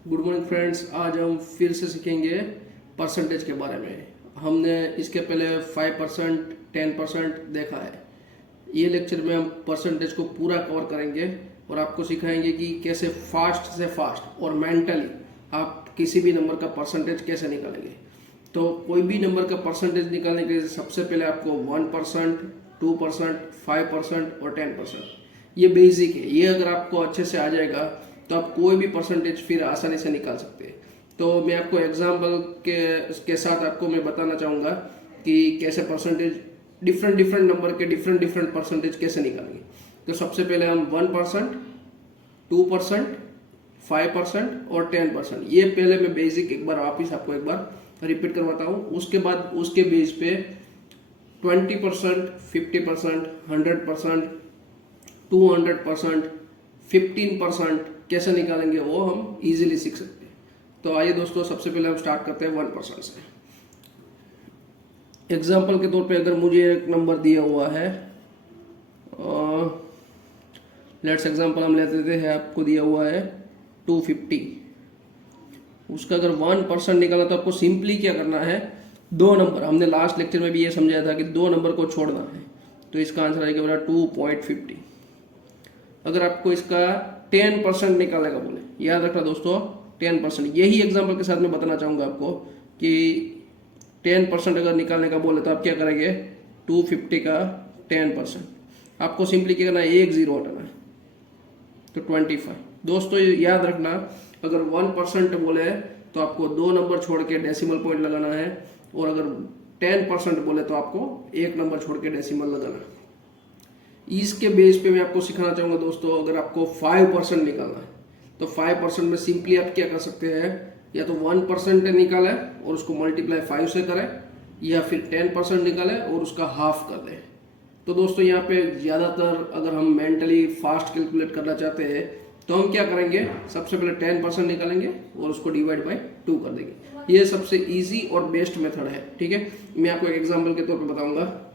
Good morning friends. आज हम फिर से सीखेंगे परसेंटेज के बारे में। हमने इसके पहले 5%, 10% देखा है। ये लेक्चर में हम परसेंटेज को पूरा कवर करेंगे और आपको सिखाएंगे कि कैसे फास्ट से फास्ट और मेंटली आप किसी भी नंबर का परसेंटेज कैसे निकालेंगे। तो कोई भी नंबर का परसेंटेज निकालने के लिए सबसे पहले आपको 1%, 2%, 5% और 10%, ये बेसिक है। ये अगर आपको अच्छे से आ जाएगा तो आप कोई भी परसेंटेज फिर आसानी से निकाल सकते हैं। तो मैं आपको एग्जाम्पल के साथ आपको मैं बताना चाहूँगा कि कैसे परसेंटेज डिफरेंट नंबर के डिफरेंट परसेंटेज कैसे निकालेंगे। तो सबसे पहले हम 1%, 2%, 5% और 10%, ये पहले मैं बेसिक एक बार वापिस आपको एक बार रिपीट करवाता हूँ। उसके बाद उसके बेस पे 20%, 50%, 100%, 200%, 15% कैसे निकालेंगे वो हम इजीली सीख सकते हैं। तो आइए दोस्तों, सबसे पहले हम स्टार्ट करते हैं 1% से। एग्जाम्पल के तौर पे अगर मुझे एक नंबर दिया हुआ है, लेट्स एग्जाम्पल हम लेते थे, आपको दिया हुआ है 250। उसका अगर 1% निकाला तो आपको सिंपली क्या करना है, दो नंबर, हमने लास्ट लेक्चर में भी ये समझाया था कि दो नंबर को छोड़ना है। तो इसका आंसर आएगा मेरा 2.50। अगर आपको इसका 10% निकालेगा बोले, याद रखना दोस्तों 10%, यही एग्जाम्पल के साथ मैं बताना चाहूँगा आपको कि 10% अगर निकालने का बोले तो आप क्या करेंगे, 250 का 10%, आपको सिंपली क्या करना है, एक जीरो हटाना है, तो 25। दोस्तों याद रखना, अगर 1% बोले तो आपको दो नंबर छोड़ के डेसिमल पॉइंट लगाना है, और अगर 10% बोले तो आपको एक नंबर छोड़ के डेसिमल लगाना है। इसके बेस पे मैं आपको सिखाना चाहूँगा दोस्तों, अगर आपको 5% निकालना है तो 5% में सिंपली आप क्या कर सकते हैं, या तो 1% निकालें और उसको मल्टीप्लाई 5 से करें, या फिर 10% निकालें और उसका हाफ कर दें। तो दोस्तों यहाँ पे ज़्यादातर अगर हम मेंटली फास्ट कैलकुलेट करना चाहते हैं तो हम क्या करेंगे, सबसे पहले 10% निकालेंगे और उसको डिवाइड बाई 2 कर देंगे। ये सबसे ईजी और बेस्ट मेथड है। ठीक है, मैं आपको एक एग्जाम्पल के तौर पर बताऊँगा।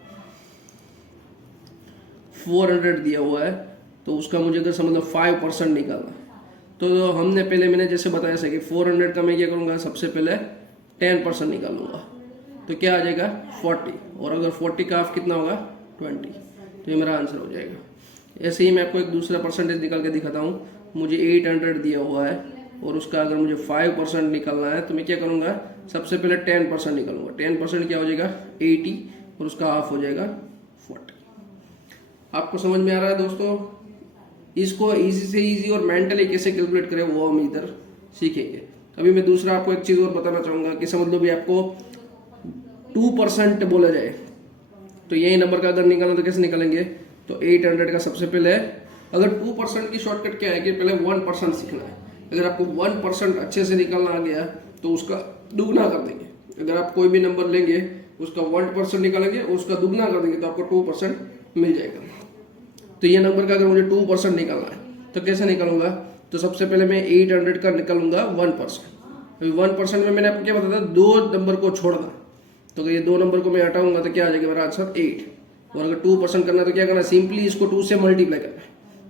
400 दिया हुआ है, तो उसका मुझे अगर समझ लो 5% निकालना है, तो हमने पहले मैंने जैसे बताया था कि 400 का मैं क्या करूँगा, सबसे पहले 10% निकालूंगा, तो क्या आ जाएगा 40, और अगर 40 का हाफ कितना होगा 20, तो ये मेरा आंसर हो जाएगा। ऐसे ही मैं आपको एक दूसरा परसेंटेज निकाल के दिखाता हूँ। मुझे 800 दिया हुआ है और उसका अगर मुझे 5% निकालना है तो मैं क्या करूँगा, सबसे पहले 10% निकालूंगा। 10% क्या हो जाएगा 80, और उसका हाफ हो जाएगा 40। आपको समझ में आ रहा है दोस्तों? इसको इजी से इजी और मेंटली कैसे कैलकुलेट करें वो हम इधर सीखेंगे। अभी मैं दूसरा आपको एक चीज़ और बताना चाहूँगा कि समझ लो भी आपको 2% बोला जाए तो यही नंबर का अगर निकालना तो कैसे निकालेंगे, तो 800 का सबसे पहले, अगर 2% की शॉर्टकट क्या है कि पहले 1% सीखना है। अगर आपको 1% अच्छे से निकालना आ गया तो उसका दुगना कर देंगे। अगर आप कोई भी नंबर लेंगे उसका 1% निकालेंगे और उसका दुगना कर देंगे तो आपको 2% मिल जाएगा। तो ये नंबर का अगर मुझे 2% निकालना है तो कैसे निकालूंगा, तो सबसे पहले मैं 800 का निकालूंगा 1%। अभी 1% में मैंने आपको क्या बताया था, दो नंबर को छोड़ना। तो अगर ये दो नंबर को मैं हटाऊंगा तो क्या आ जाएगा मेरा आंसर 8, और अगर 2% करना तो क्या करना, सिंपली इसको 2 से मल्टीप्लाई करना है,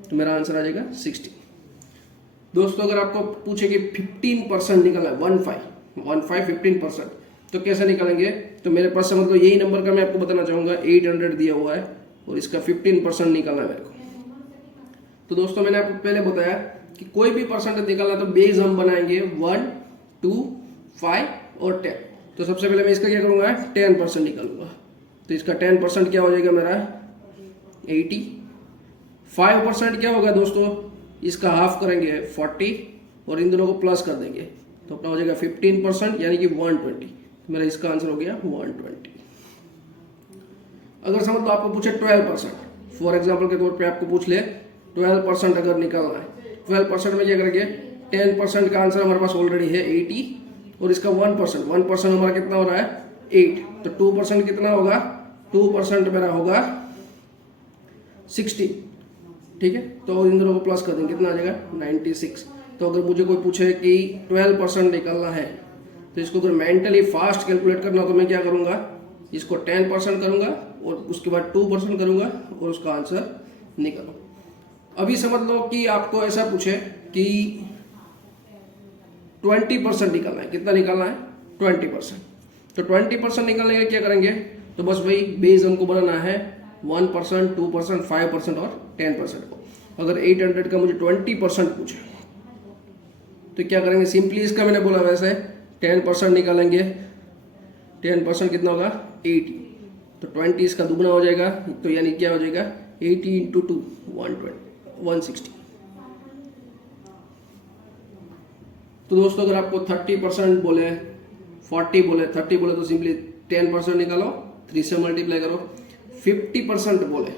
तो मेरा आंसर आ जाएगा 60। दोस्तों अगर आपको पूछे कि 15% निकालना है, 15% तो कैसे निकालेंगे, तो मेरे पास समझ लो यही नंबर का मैं आपको बताना चाहूँगा, 800 दिया हुआ है और इसका 15% निकालना है मेरे को। तो दोस्तों मैंने आपको पहले बताया कि कोई भी परसेंटेज निकालना तो बेस हम बनाएंगे 1, 2, 5 और 10। तो सबसे पहले मैं इसका क्या करूँगा, 10% निकालूंगा। तो इसका 10% क्या हो जाएगा मेरा 80। 5% क्या होगा दोस्तों, इसका हाफ करेंगे 40 और इन दोनों को प्लस कर देंगे तो अपना हो जाएगा 15%, यानी कि 120। तो मेरा इसका आंसर हो गया 120। अगर समझ लो आपको पूछे 12%, फॉर एग्जाम्पल के तौर पे आपको पूछ ले 12% अगर निकालना है, 12% में क्या करेंगे, 10% का आंसर हमारे पास ऑलरेडी है 80, और इसका 1% हमारा कितना हो रहा है 8, तो 2% कितना होगा, 2% मेरा होगा 60। ठीक है, तो इन दोनों को प्लस कर देंगे, कितना आ जाएगा 96। तो अगर मुझे कोई पूछे कि 12% निकालना है तो इसको अगर मेंटली फास्ट कैलकुलेट करना हो तो मैं क्या करूँगा, इसको 10% करूँगा और उसके बाद 2% करूँगा और उसका आंसर निकालो। अभी समझ लो कि आपको ऐसा पूछे कि 20% निकालना है। कितना निकालना है? 20%। तो 20% निकालने के लिए क्या करेंगे? तो बस वही बेस हमको बनाना है 1%, 2%, 5% और 10% को। अगर 800 का मुझे 20% पूछे तो क्या करेंगे? सिंपली इसका मैंने बोला वैसे 10% निकालेंगे। 10% कितना होगा? 80। तो 20 इसका दुगना हो जाएगा, तो यानी क्या हो जाएगा? 80 इंटू 2 160। तो दोस्तों अगर आपको 30% बोले, 40 बोले, 30 बोले तो सिंपली 10% निकालो, 3 से मल्टीप्लाई करो। 50% बोले,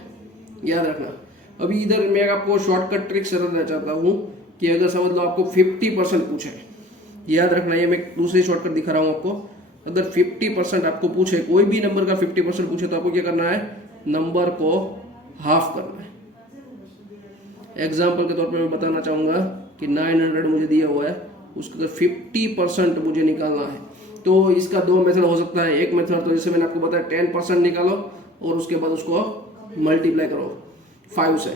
याद रखना। अभी इधर मैं आपको शॉर्टकट ट्रिक से बताना चाहता हूँ कि अगर समझ लो आपको 50% पूछे, याद रखना, ये मैं दूसरी शॉर्टकट दिखा रहा हूँ आपको। अगर 50% आपको पूछे, कोई भी नंबर का 50% पूछे, तो आपको क्या करना है? नंबर को हाफ करना है। एग्जाम्पल के तौर पे मैं बताना चाहूँगा कि 900 मुझे दिया हुआ है, उसका अगर 50% मुझे निकालना है तो इसका दो मेथड हो सकता है। एक मेथड तो जैसे मैंने आपको बताया 10% निकालो और उसके बाद उसको मल्टीप्लाई करो 5 से,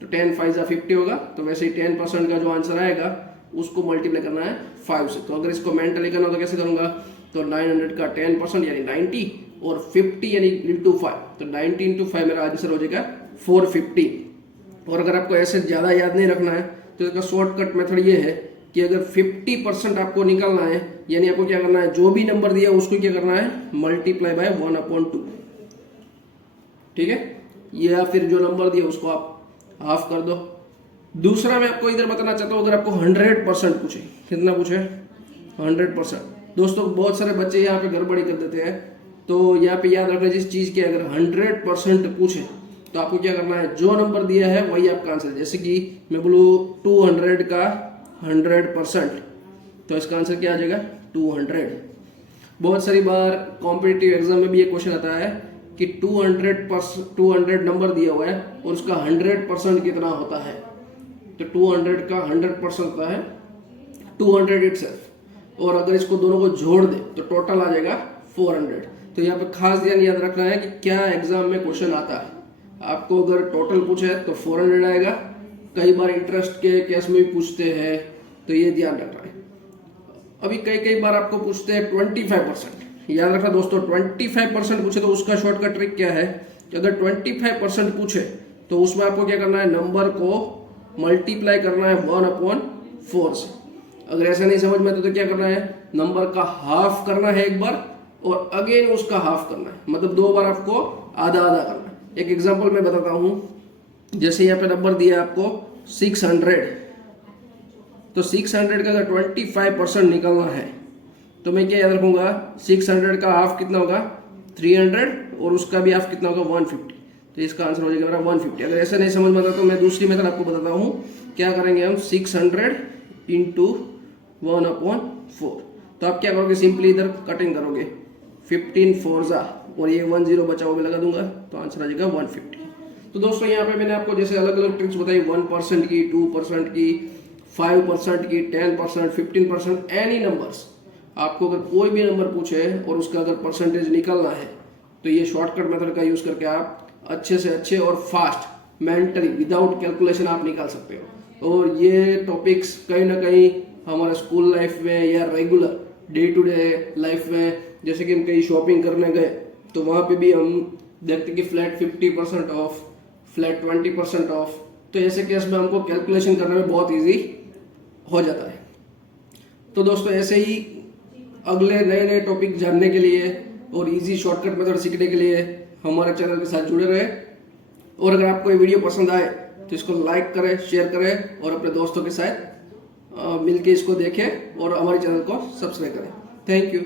तो 10 5 जा 50 होगा। तो वैसे ही 10% का जो आंसर आएगा उसको मल्टीप्लाई करना है 5 से। तो अगर इसको मेंटली करना तो कैसे करूंगा? तो 900 का 10% यानी 90 और 50 यानी इंटू 5, तो 90 इंटू 5 मेरा आंसर हो जाएगा 450। और अगर आपको ऐसे ज़्यादा याद नहीं रखना है तो इसका शॉर्टकट मेथड ये है कि अगर 50% आपको निकालना है, यानी आपको क्या करना है? जो भी नंबर दिया उसको क्या करना है? Multiply by 1/2। ठीक है? या फिर जो नंबर दिया उसको आप हाफ कर दो। दूसरा मैं आपको इधर बताना चाहता हूँ, अगर आपको 100% पूछे, कितना पूछे? 100%। दोस्तों बहुत सारे बच्चे यहाँ पे गड़बड़ी कर देते हैं, तो यहाँ पे याद रखना जिस चीज़ की अगर 100% पूछे तो आपको क्या करना है? जो नंबर दिया है वही आपका आंसर। जैसे कि मैं बोलूँ 200 का 100%, तो इसका आंसर क्या आ जाएगा? 200। बहुत सारी बार कॉम्पिटिटिव एग्जाम में भी ये क्वेश्चन आता है कि 200 नंबर दिया हुआ है और उसका 100% कितना होता है? तो 200 का 100% होता है 200 इटसेल्फ, और अगर इसको दोनों को जोड़ दे तो टोटल आ जाएगा 400। तो यहाँ पे खास ध्यान याद रखना है कि क्या एग्जाम में क्वेश्चन आता है। आपको अगर टोटल पूछे तो 400 आएगा। कई बार इंटरेस्ट के केस में भी पूछते हैं, तो ये ध्यान रखना है। अभी कई बार आपको पूछते हैं 25%। याद रखना दोस्तों, 25% पूछे तो उसका शॉर्टकट ट्रिक क्या है कि अगर 25% पूछे तो उसमें आपको क्या करना है? नंबर को मल्टीप्लाई करना है 1/4 से। अगर ऐसा नहीं समझ में आता तो क्या करना है? नंबर का हाफ करना है एक बार और अगेन उसका हाफ करना है, मतलब 2 बार आपको आधा आधा करना है। एक एग्जांपल मैं बताता हूँ। जैसे यहाँ पे नंबर दिया आपको 600, तो 600 का अगर 25% निकालना है तो मैं क्या याद रखूंगा? 600 का हाफ कितना होगा? 300, और उसका भी हाफ कितना होगा? 150। तो इसका आंसर हो जाएगा मेरा 150। अगर ऐसा नहीं समझ में आता तो मैं दूसरी मेथड आपको बताता हूँ। क्या करेंगे हम? 600 इंटू 1/4। तो आप क्या करोगे? सिंपली इधर कटिंग करोगे, 15 4 जा, और ये 10 बचा हुआ लगा दूंगा, तो आंसर आ जाएगा 150। तो दोस्तों यहाँ पे मैंने आपको जैसे अलग अलग ट्रिक्स बताई, 1% की, 2% की, 5% की, 10%, 15%, एनी नंबर्स। आपको अगर कोई भी नंबर पूछे और उसका अगर परसेंटेज निकालना है तो ये शॉर्टकट मेथड का यूज करके आप अच्छे से अच्छे और फास्ट मेंटली विदाउट कैलकुलेशन आप निकाल सकते हो। और ये टॉपिक्स कहीं ना कहीं हमारे स्कूल लाइफ में या regular day to day life में, जैसे कि हम कहीं शॉपिंग करने गए तो वहाँ पे भी हम देखते कि फ्लैट 50% ऑफ, फ्लैट 20% ऑफ। तो ऐसे केस में हमको कैलकुलेशन करने में बहुत इजी हो जाता है। तो दोस्तों ऐसे ही अगले नए नए टॉपिक जानने के लिए और इजी शॉर्टकट मेथड सीखने के लिए हमारे चैनल के साथ जुड़े रहे। और अगर आपको ये वीडियो पसंद आए तो इसको लाइक करें, शेयर करें और अपने दोस्तों के साथ मिलके इसको देखें और हमारे चैनल को सब्सक्राइब करें। Thank you.